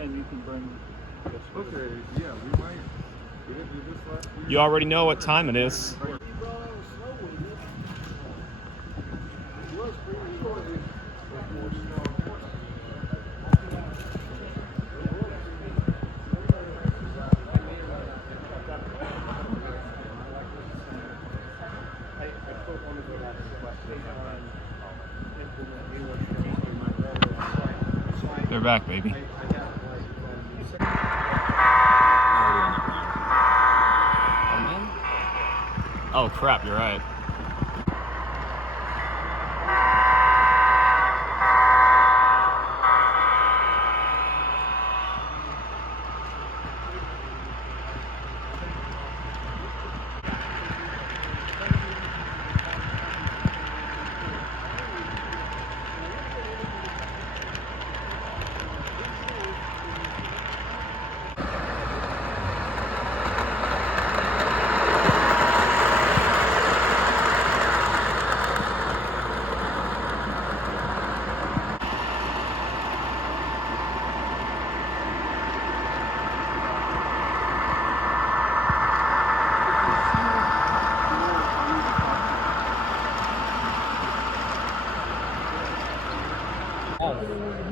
And you can bring this. Okay, yeah, we might. We didn't do this last year. You already know what time it is. They're back, baby. Oh crap, you're right.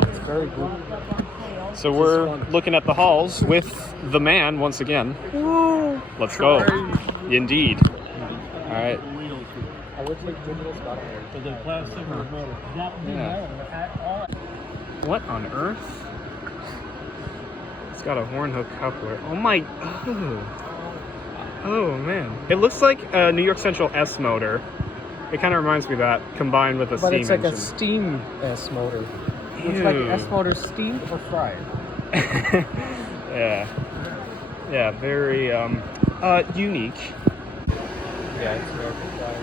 It's very good. So we're looking at the halls with the man once again. Woo! Let's go. Indeed. All right. I would take digital spot here. So the plastic or metal? Yeah. What on earth? It's got a horn hook coupler. Oh my. Oh man. It looks like a New York Central S motor. It kind of reminds me of that combined with a steam engine. But it's like a steam S motor. It's like an S motor steamed or fried. Yeah. Yeah, very unique. Yeah, it's very fried.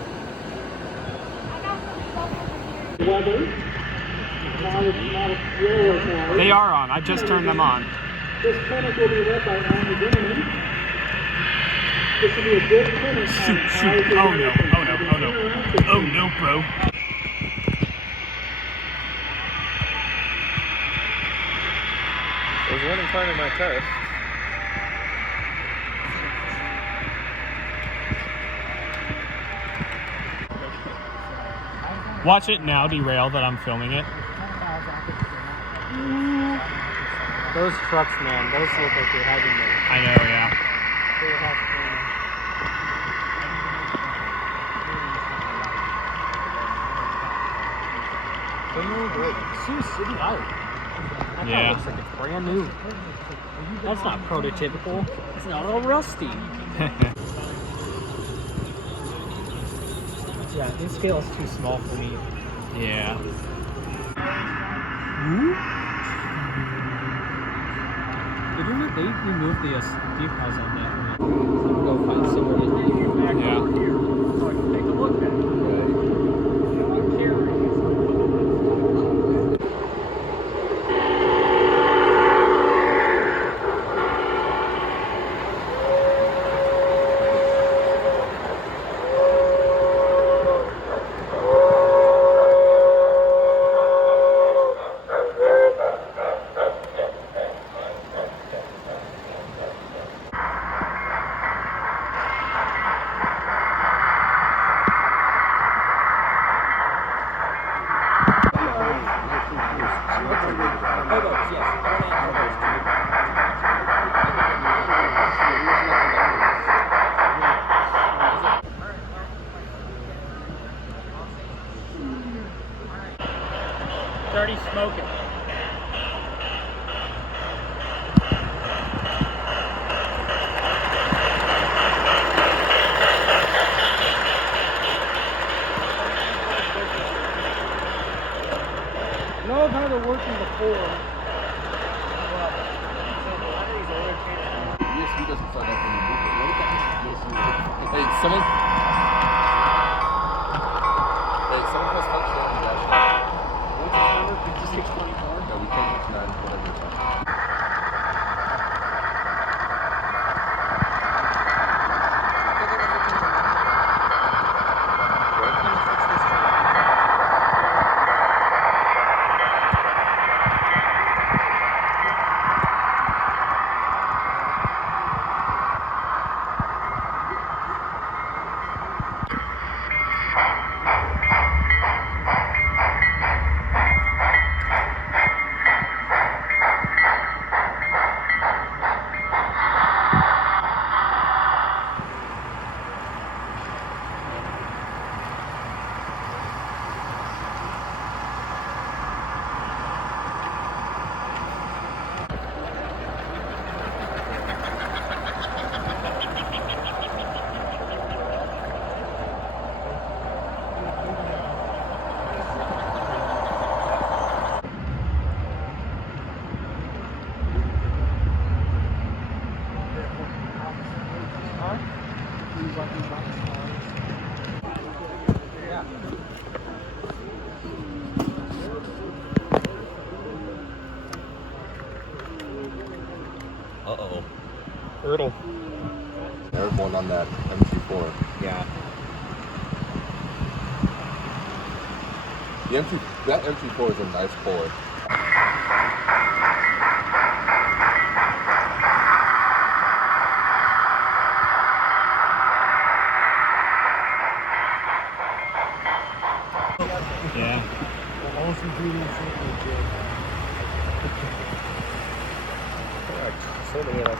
Weather. Not a railroad now. They are on. I just turned them on. This clinic will be led by Andy Dinnerman. This will be a good clinic. Shoot. Oh no. Oh no. Oh no. Oh no, bro. I was running fine in my test. Watch it now derail that I'm filming it. Those trucks, man, those look like they're having it. I know, yeah. They have Sioux City out. Yeah. Looks like it's brand new. That's not prototypical. It's not all rusty. Yeah, this scale is too small for me. Yeah. Didn't they remove the decals on that one? Go find somebody. Yeah. So I can take a look at it. Already smoking. No, how they're working before. USB doesn't plug up when you move it. What if that USB? Hey, someone press function on the dash. What's the number? 5624? No, we can't get 9, whatever it's on. Uh-oh. Hurdle. There's one on that MC4. Yeah. That MC4 is a nice puller. Yeah. All ingredients legit. Certainly it has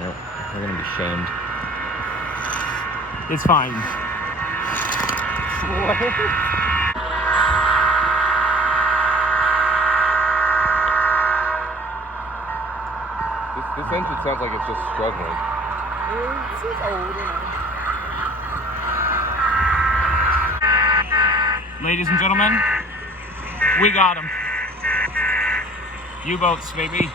Nope. We're gonna be shamed. It's fine. This engine sounds like it's just struggling. It's just old, you know. Ladies and gentlemen, we got them. U-boats, baby.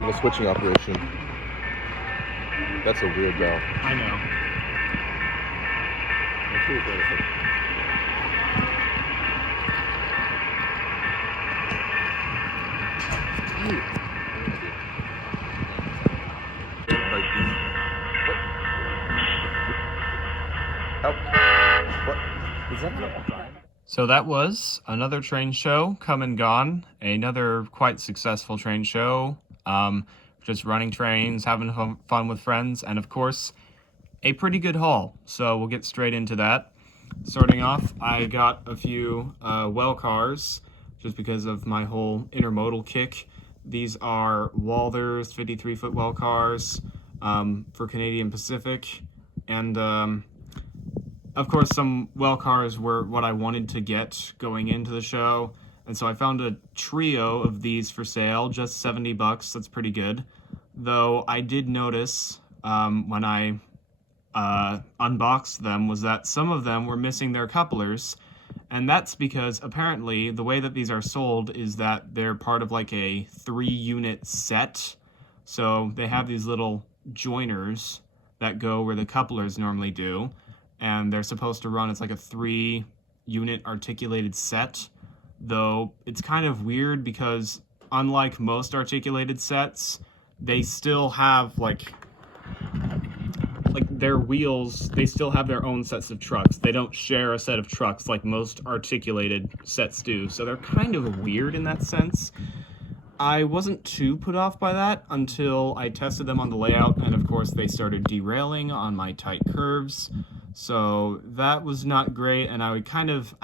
The switching operation. That's a weird bell. I know. Like these. What? What? Is that not So that was another train show, come and gone. Another quite successful train show. Just running trains, having fun with friends, and of course, a pretty good haul. So we'll get straight into that. Starting off, I got a few well cars, just because of my whole intermodal kick. These are LARHS 53-foot well cars for Canadian Pacific, and of course, some well cars were what I wanted to get going into the show, and so I found a trio of these for sale, just $70. That's pretty good. Though I did notice when I unboxed them was that some of them were missing their couplers, and that's because apparently the way that these are sold is that they're part of like a 3-unit set. So they have these little joiners that go where the couplers normally do, and they're supposed to run as like a 3-unit articulated set. Though it's kind of weird because unlike most articulated sets, they still have like their wheels, they still have their own sets of trucks. They don't share a set of trucks like most articulated sets do. So they're kind of weird in that sense. I wasn't too put off by that until I tested them on the layout, and of course they started derailing on my tight curves. So that was not great, and I kind of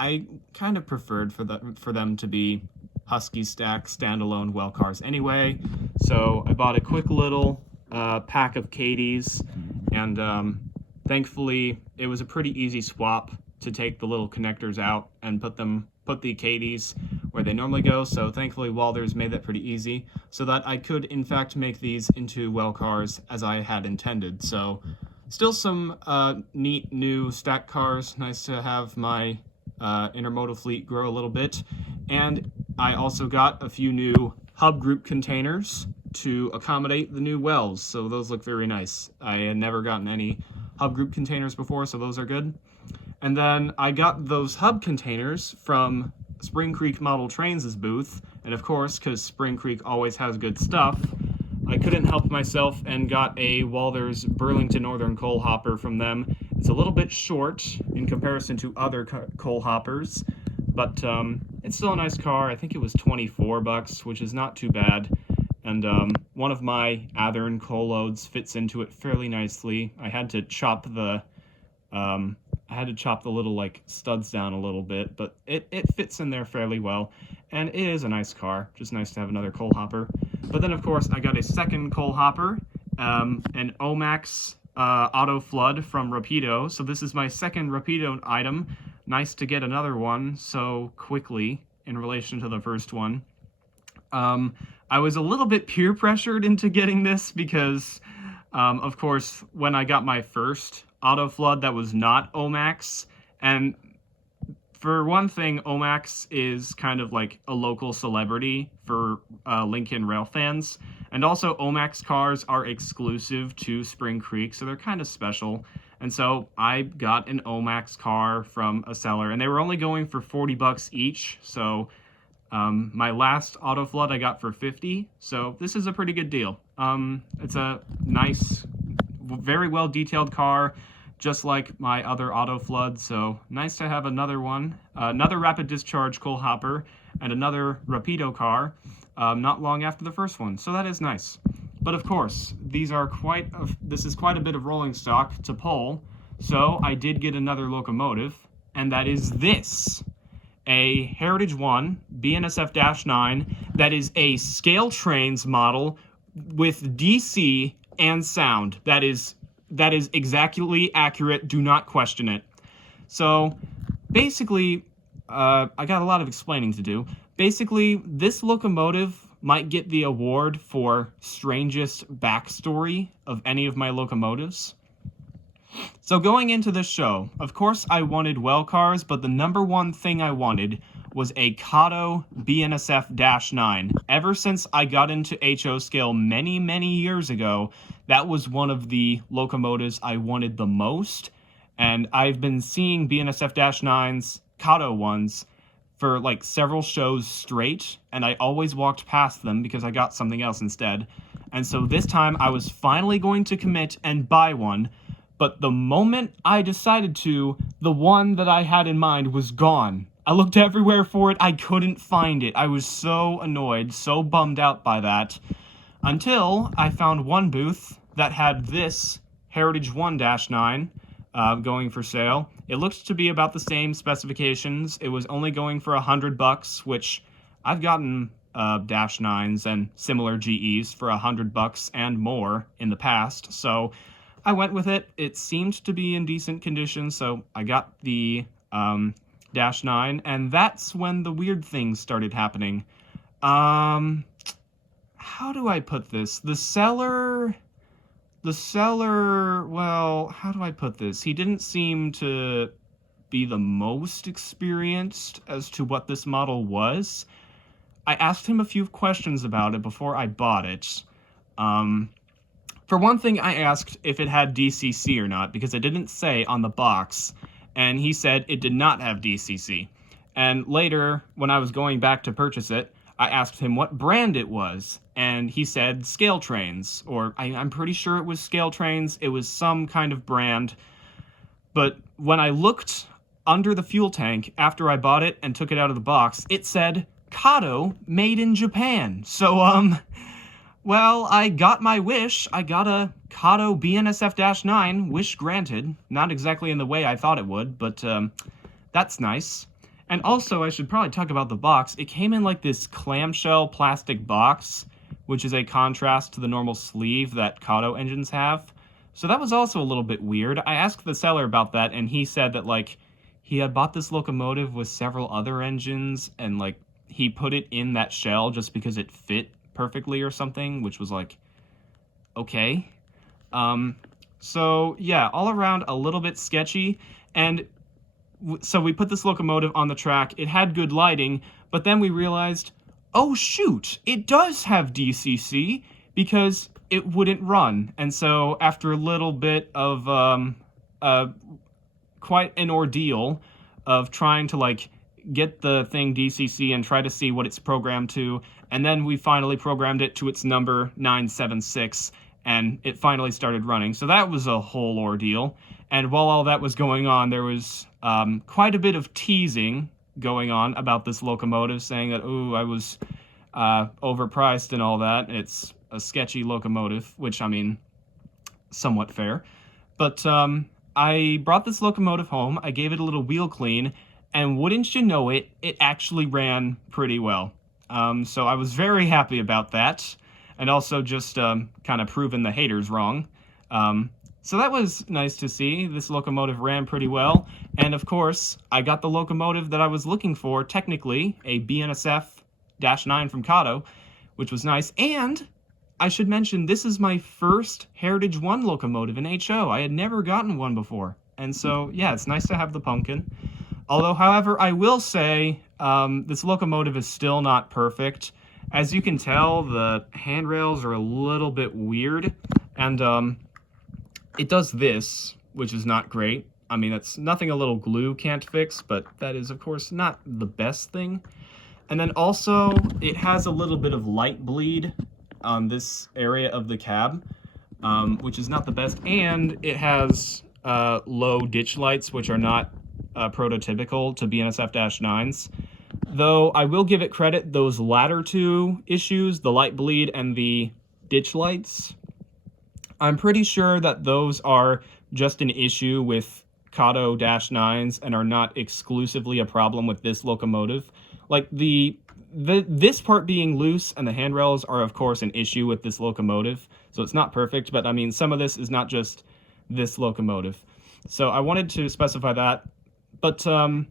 preferred for them to be Husky stack standalone well cars anyway. So I bought a quick little pack of Katie's, and thankfully it was a pretty easy swap to take the little connectors out and put the Katie's where they normally go. So thankfully Walthers made that pretty easy so that I could in fact make these into well cars as I had intended. So still some neat new stack cars. Nice to have my intermodal fleet grow a little bit. And I also got a few new hub group containers to accommodate the new wells, so those look very nice. I had never gotten any hub group containers before, so those are good. And then I got those hub containers from Spring Creek Model Trains' booth, and of course, because Spring Creek always has good stuff, I couldn't help myself and got a Walthers Burlington Northern coal hopper from them. It's a little bit short in comparison to other coal hoppers, but it's still a nice car. I think it was $24, which is not too bad. And one of my Athearn coal loads fits into it fairly nicely. I had to chop the I had to chop the little like studs down a little bit, but it fits in there fairly well, and it is a nice car. Just nice to have another coal hopper. But then of course I got a second coal hopper, an Omax auto flood from Rapido. So this is my second Rapido item. Nice to get another one so quickly in relation to the first one. I was a little bit peer pressured into getting this because, of course, when I got my first auto flood, that was not Omax, and for one thing, Omax is kind of like a local celebrity for Lincoln rail fans, and also Omax cars are exclusive to Spring Creek, so they're kind of special. And so I got an Omax car from a seller, and they were only going for $40 each, so my last auto flood I got for $50, so this is a pretty good deal. It's a nice, very well detailed car, just like my other auto flood, so nice to have another one, another rapid discharge coal hopper, and another Rapido car, not long after the first one, so that is nice. But of course, this is quite a bit of rolling stock to pull, so I did get another locomotive, and that is this. A Heritage 1 BNSF-9 that is a scale trains model with DC and sound. That is exactly accurate. Do not question it. So basically, I got a lot of explaining to do. Basically, this locomotive might get the award for strangest backstory of any of my locomotives. So going into this show, of course I wanted well cars, but the number one thing I wanted was a Kato BNSF-9. Ever since I got into HO scale many, many years ago, that was one of the locomotives I wanted the most, and I've been seeing BNSF-9s, Kato ones, for like several shows straight, and I always walked past them because I got something else instead. And so this time I was finally going to commit and buy one, but the moment I decided to, the one that I had in mind was gone. I looked everywhere for it, I couldn't find it. I was so annoyed, so bummed out by that, until I found one booth that had this Heritage 1-9 going for sale. It looked to be about the same specifications. It was only going for $100, which I've gotten Dash 9s and similar GEs for $100 and more in the past, so I went with it. It seemed to be in decent condition, so I got the Dash 9, and that's when the weird things started happening. How do I put this? The seller, well, how do I put this? He didn't seem to be the most experienced as to what this model was. I asked him a few questions about it before I bought it. For one thing, I asked if it had DCC or not, because it didn't say on the box, and he said it did not have DCC. And later, when I was going back to purchase it, I asked him what brand it was, and he said Scale Trains, or I'm pretty sure it was Scale Trains. It was some kind of brand. But when I looked under the fuel tank after I bought it and took it out of the box, it said Kato made in Japan. So, well, I got my wish. I got a Kato BNSF-9, wish granted. Not exactly in the way I thought it would, but that's nice. And also, I should probably talk about the box. It came in like this clamshell plastic box, which is a contrast to the normal sleeve that Kato engines have. So that was also a little bit weird. I asked the seller about that, and he said that, like, he had bought this locomotive with several other engines, and, like, he put it in that shell just because it fit perfectly or something, which was like, okay. So yeah, all around a little bit sketchy, and so we put this locomotive on the track. It had good lighting, but then we realized, oh shoot, it does have DCC, because it wouldn't run. And so after a little bit of quite an ordeal of trying to like get the thing DCC and try to see what it's programmed to, and then we finally programmed it to its number 976, and it finally started running. So that was a whole ordeal. And while all that was going on, there was quite a bit of teasing going on about this locomotive, saying that, ooh, I was overpriced and all that. It's a sketchy locomotive, which, I mean, somewhat fair. But I brought this locomotive home, I gave it a little wheel clean, and wouldn't you know it, it actually ran pretty well. So I was very happy about that, and also just kind of proving the haters wrong. So that was nice to see. This locomotive ran pretty well, and of course, I got the locomotive that I was looking for, technically, a BNSF-9 from Kato, which was nice, and I should mention, this is my first Heritage 1 locomotive in HO. I had never gotten one before, and so, yeah, it's nice to have the pumpkin. Although, however, I will say, this locomotive is still not perfect. As you can tell, the handrails are a little bit weird, and it does this, which is not great. I mean, that's nothing a little glue can't fix, but that is, of course, not the best thing. And then also, it has a little bit of light bleed on this area of the cab, which is not the best, and it has low ditch lights, which are not prototypical to BNSF-9s. Though I will give it credit, those latter two issues, the light bleed and the ditch lights, I'm pretty sure that those are just an issue with Kato-9s and are not exclusively a problem with this locomotive. Like, this part being loose and the handrails are, of course, an issue with this locomotive, so it's not perfect, but I mean, some of this is not just this locomotive. So I wanted to specify that, but I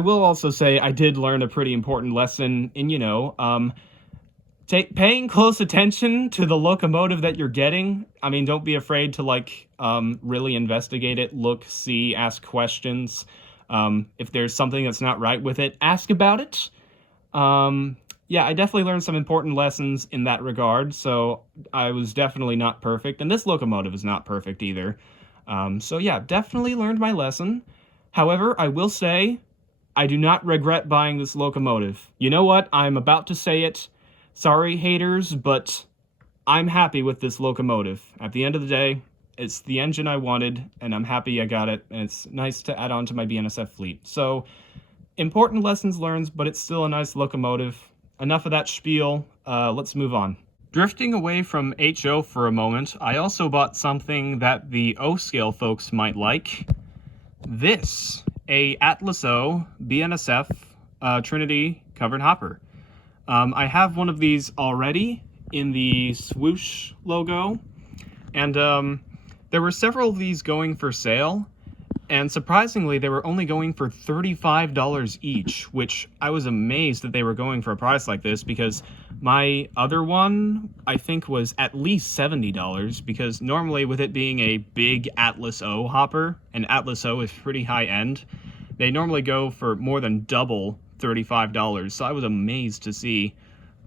will also say I did learn a pretty important lesson in, you know, paying close attention to the locomotive that you're getting. I mean, don't be afraid to, like, really investigate it, look, see, ask questions. If there's something that's not right with it, ask about it. Yeah, I definitely learned some important lessons in that regard, so I was definitely not perfect, and this locomotive is not perfect either. So yeah, definitely learned my lesson. However, I will say, I do not regret buying this locomotive. You know what? I'm about to say it. Sorry, haters, but I'm happy with this locomotive. At the end of the day, it's the engine I wanted, and I'm happy I got it, and it's nice to add on to my BNSF fleet. So, important lessons learned, but it's still a nice locomotive. Enough of that spiel, let's move on. Drifting away from HO for a moment, I also bought something that the O-scale folks might like. This, a Atlas O BNSF Trinity covered hopper. I have one of these already in the swoosh logo, and there were several of these going for sale, and surprisingly they were only going for $35 each, which I was amazed that they were going for a price like this, because my other one I think was at least $70, because normally with it being a big Atlas O hopper, and Atlas O is pretty high end, they normally go for more than double $35, so I was amazed to see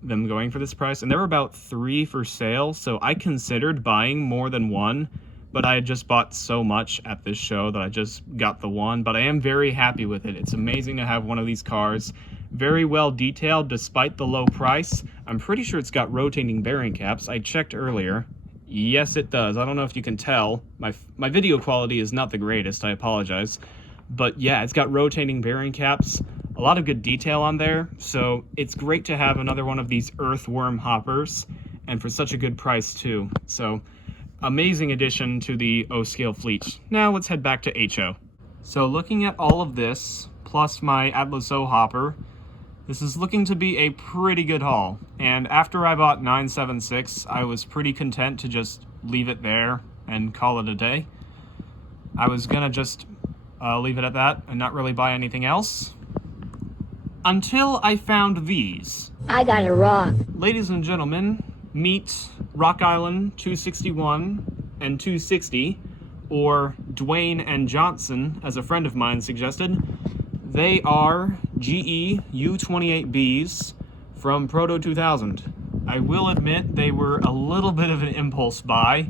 them going for this price, and there were about 3 for sale, so I considered buying more than one, but I had just bought so much at this show that I just got the one, but I am very happy with it. It's amazing to have one of these cars, very well detailed despite the low price. I'm pretty sure it's got rotating bearing caps. I checked earlier. Yes, it does. I don't know if you can tell. My video quality is not the greatest, I apologize. But yeah, it's got rotating bearing caps, a lot of good detail on there, so it's great to have another one of these earthworm hoppers, and for such a good price too. So, amazing addition to the O-scale fleet. Now let's head back to HO. So looking at all of this, plus my Atlas O hopper, this is looking to be a pretty good haul. And after I bought 976, I was pretty content to just leave it there and call it a day. I was gonna just leave it at that and not really buy anything else, until I found these. I got it wrong. Ladies and gentlemen, meet Rock Island 261 and 260, or Dwayne and Johnson, as a friend of mine suggested. They are GE U28Bs from Proto 2000. I will admit they were a little bit of an impulse buy,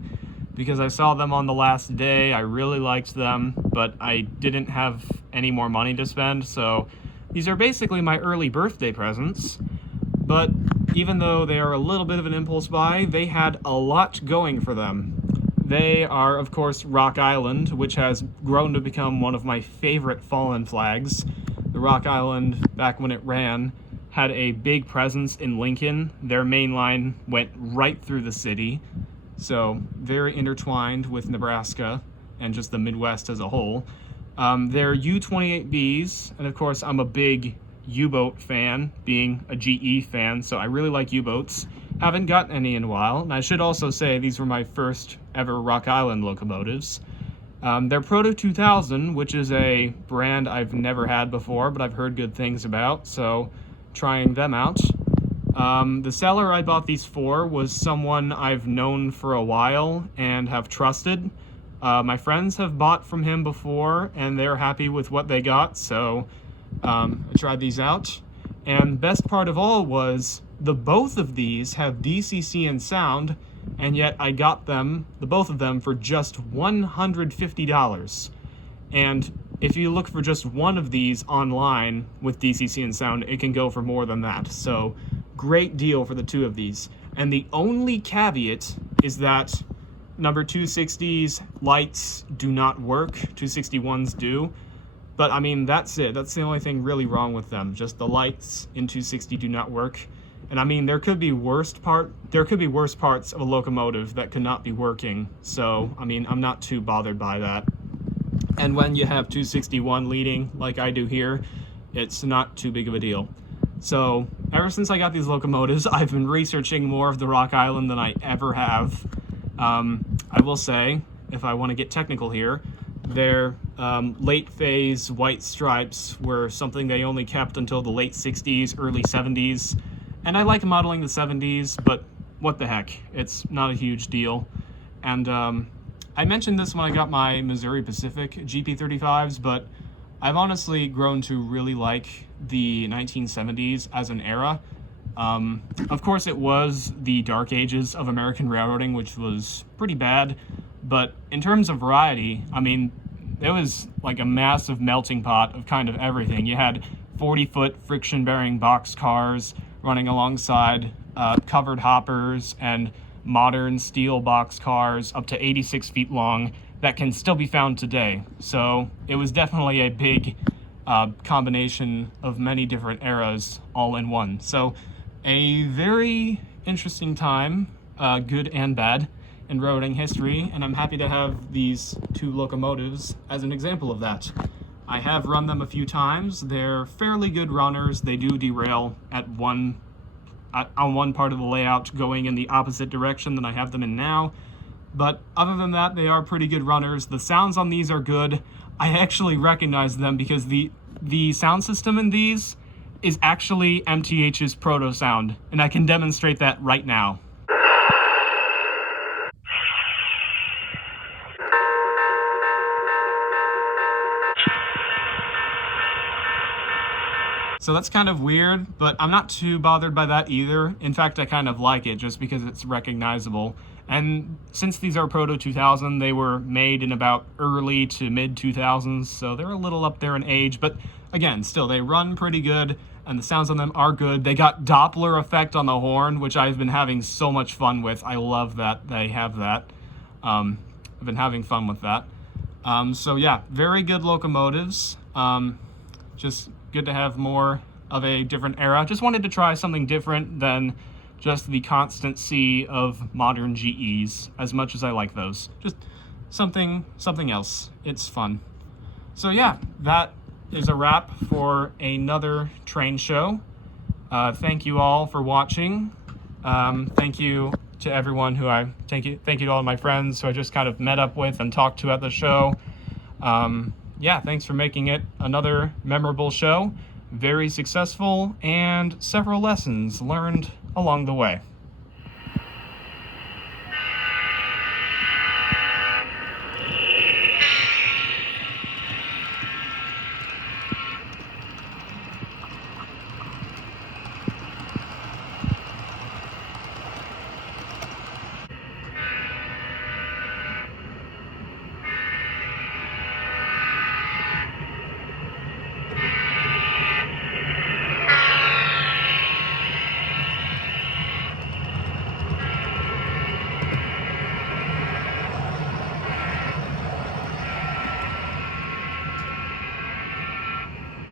because I saw them on the last day, I really liked them, but I didn't have any more money to spend, so these are basically my early birthday presents. But even though they are a little bit of an impulse buy, they had a lot going for them. They are, of course, Rock Island, which has grown to become one of my favorite fallen flags. The Rock Island, back when it ran, had a big presence in Lincoln. Their main line went right through the city. so very intertwined with Nebraska and just the Midwest as a whole. They're U-28Bs, and of course I'm a big U-boat fan, being a GE fan, so I really like U-boats. Haven't gotten any in a while, and I should also say these were my first ever Rock Island locomotives. They're Proto 2000, which is a brand I've never had before, but I've heard good things about, so trying them out. The seller I bought these for was someone I've known for a while and have trusted. My friends have bought from him before, and they're happy with what they got, so I tried these out. And best part of all was both of these have DCC and sound, and yet I got them, the both of them, for just $150. And if you look for just one of these online with DCC and sound, it can go for more than that. So great deal for the two of these. And the only caveat is that number 260's lights do not work, 261's do. But I mean, that's it. That's the only thing really wrong with them. Just the lights in 260 do not work. And I mean, there could be worse parts of a locomotive that could not be working. So, I mean, I'm not too bothered by that. And when you have 261 leading, like I do here, it's not too big of a deal. So, ever since I got these locomotives, I've been researching more of the Rock Island than I ever have. I will say, if I want to get technical here, their late phase white stripes were something they only kept until the late 60s, early 70s. And I like modeling the 70s, but what the heck, it's not a huge deal. And I mentioned this when I got my Missouri Pacific GP35s, but I've honestly grown to really like the 1970s as an era. Of course, it was the dark ages of American railroading, which was pretty bad. But in terms of variety, I mean, it was like a massive melting pot of kind of everything. You had 40-foot friction-bearing box cars running alongside covered hoppers and modern steel box cars up to 86 feet long that can still be found today. So it was definitely a big combination of many different eras all in one. So a very interesting time, good and bad, in railroading history, and I'm happy to have these two locomotives as an example of that. I have run them a few times. They're fairly good runners. They do derail on one part of the layout going in the opposite direction than I have them in now. But other than that, they are pretty good runners. The sounds on these are good. I actually recognize them because the sound system in these is actually MTH's proto sound, and I can demonstrate that right now. So that's kind of weird, but I'm not too bothered by that either. In fact, I kind of like it just because it's recognizable. And since these are Proto 2000, they were made in about early to mid 2000s, so they're a little up there in age, but again, still, they run pretty good, and the sounds on them are good. They got Doppler effect on the horn, which I've been having so much fun with. I love that they have that. I've been having fun with that. So yeah, very good locomotives. Just good to have more of a different era. Just wanted to try something different than just the constant sea of modern GEs, as much as I like those. Just something else. It's fun. So yeah, that is a wrap for another train show. Thank you all for watching. Thank you to everyone who thank you to all of my friends who I just kind of met up with and talked to at the show. Yeah, thanks for making it another memorable show. Very successful, and several lessons learned along the way.